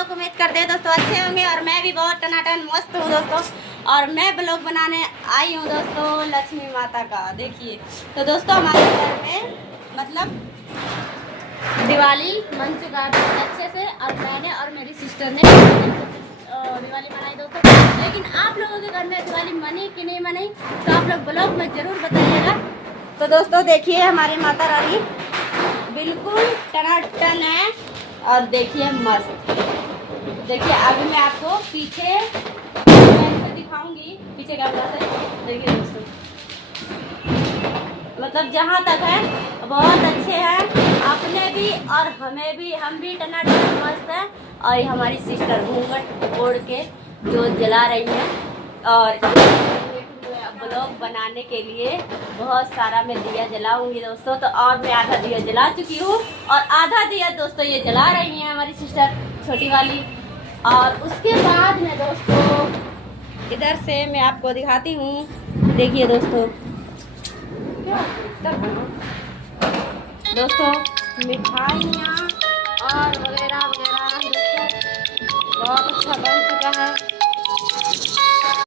लोग उम्मीद करते हैं दोस्तों अच्छे होंगे और मैं भी बहुत टनाटन मस्त हूँ दोस्तों। और मैं ब्लॉग बनाने आई हूँ दोस्तों लक्ष्मी माता का। देखिए तो दोस्तों हमारे घर में मतलब दिवाली मन चुका है बहुत अच्छे से और मैंने और मेरी सिस्टर ने दिवाली मनाई दोस्तों। लेकिन आप लोगों के घर में दिवाली मनी कि नहीं मनी तो आप लोग ब्लॉग में ज़रूर बताइएगा। तो दोस्तों देखिए हमारी माता रानी बिल्कुल टनाटन है और देखिए मस्त। देखिए अभी मैं आपको पीछे से दिखाऊंगी पीछे कैमरा से। देखिए दोस्तों मतलब जहाँ तक है बहुत अच्छे हैं अपने भी और हमें भी, हम भी टनाटन मस्त है। और ये हमारी सिस्टर घूंघट ओढ़ के जो जला रही है और ब्लॉग बनाने के लिए बहुत सारा मैं दिया जलाऊंगी दोस्तों। तो और मैं आधा दिया जला चुकी हूँ और आधा दिया दोस्तों ये जला रही हैं हमारी सिस्टर छोटी वाली। और उसके बाद में दोस्तों इधर से मैं आपको दिखाती हूँ। देखिए दोस्तों दोस्तों मिठाइयाँ और वगैरह वगैरह दोस्तों बहुत अच्छा बन चुका है।